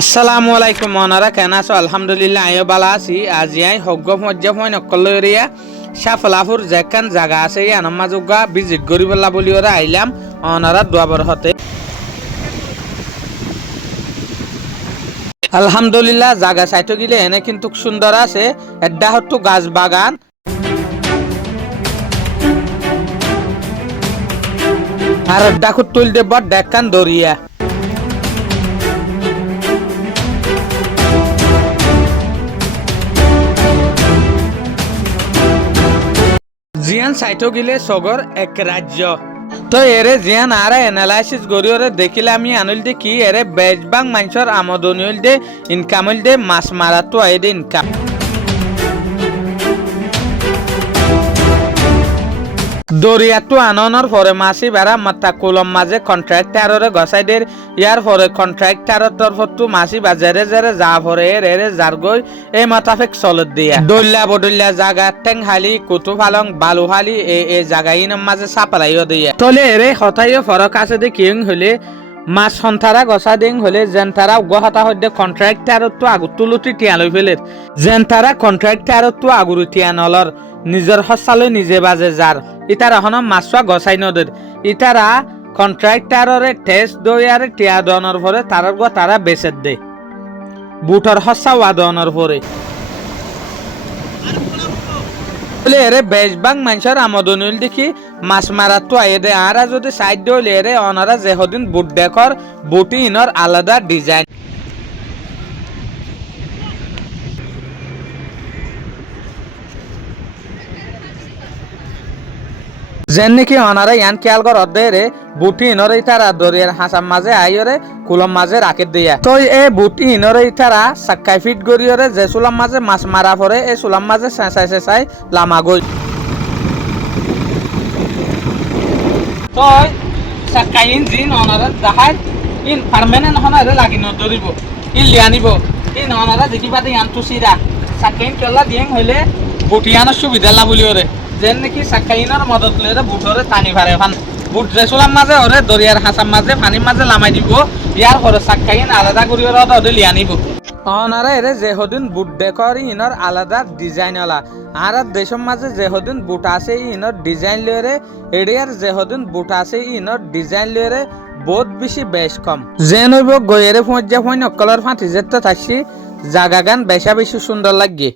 আসসালামু আলাইকুম মনারা কেন আছো আলহামদুলিল্লাহ আমিও ভালো আছি আজি আই হগ্গ মজ্জা হয় নকলরিয়া সাফলাফুর যেখান জায়গা আছে আনম্মা যোগা ভিজিট করি বলা বলি ওরা আইলাম অনারা দুয়াবর হতে আলহামদুলিল্লাহ জায়গা সাইটো গিলে এনে কিন্তু সুন্দর আছে এড্ডা হট্টু গাছ বাগান আর এড্ডা খুব তুল দেব ডেকান দরিয়া জিয়ান সাইটো গিলে সগর এক রাজ্য তো এরে জিয়ান আরে এনালাইসিস গরিয়রে দেখিলে আমি আনুল দে কি এরে বেজবাং মানুষের আমদনি হইল দে ইনকাম হইল দে মাছ মারা তো আইদে ইনকাম দরিয়াটো আননৰ পরে মাছি বেড়া মাতা কলম মাঝে কন্ট্রাক্টাররে গসাইদের ইয়ার পরে কন্ট্রাক্টারের তরফতো মাছি বাজারে যারে যা পরে এরে জারগই এই মাতাফেক চলত দিয়া দল্লা বদল্লা জাগা টেংহালি কুতু ফালং বালুহালি এই জাগাইনের মাঝে সাপলাইও দিয়া তলে এরে হতাইও ফরক আছে দে কিং হলে মাছ সন্থারা গসা দিং হলে যেন তারা গহতা হইতে কন্ট্রাক্টারতো আগু তুলুটি টিয়া লই ফেলের যেন তারা কন্ট্রাক্টারতো আগুরু টিয়া নলর নিজের হসালে নিজে বাজে যার ইতারা হন মাছুয়া গসাই নদের ইতারা কন্ট্রাক্টাররে টেস্ট দইয়ারে টিয়া দনের পরে তারা বেচের দে বুটর হসা ওয়া দনের পরে বলে এরে বেশবাং মানুষের আমদনি দেখি মাছ মারা তো আইয়ে দে আরা যদি সাইড হইলে এরে অনারা যেহদিন বুট দেখর বুটি ইনর আলাদা ডিজাইন যেন নাকি অনারা ইয়ান খেয়াল কর অর্ধেরে বুটি ইনরে তারা দরিয়ার হাসাম মাঝে আইরে কুলম মাঝে রাখে দিয়া তো এই বুটি ইনরে তারা সাক্কাই ফিট গরিয়রে যে সুলাম মাঝে মাছ মারা পরে এই সুলাম মাঝে চেঁচাই লামা গই তো সাক্কাই ইঞ্জিন অনারা জাহাজ ইন পার্মানেন্ট হনারে লাগি নদরিব ইন লিয়ানিব ইন অনারা দেখি পাতে ইয়ান তুসিরা সাক্কাই কেলা দিয়েন হইলে বুটিয়ানোর সুবিধা লা বলি ওরে যেন নাকি সাক্কাইনের মদত লইরে বুটরে টানি পারে ফান বুট রেসুলাম মাঝে ওরে দরিয়ার হাসাম মাঝে পানির মাঝে লামাই দিব ইয়ার পরে সাক্কাইন আলাদা করি ওরে লিয়া নিব অনারা এরে যেহদিন বুট দেখর ইনর আলাদা ডিজাইন ওলা আর দেশের মাঝে যেহদিন বুট আছে ইনর ডিজাইন লইরে এরিয়ার যেহদিন বুট আছে ইনর ডিজাইন লইরে বহুত বেশি বেশ কম যেন হইব গয়েরে পৌঁছা হইন অকলর ফাঁটি যেতে থাকছি জাগা গান বেশা বেশি সুন্দর লাগে।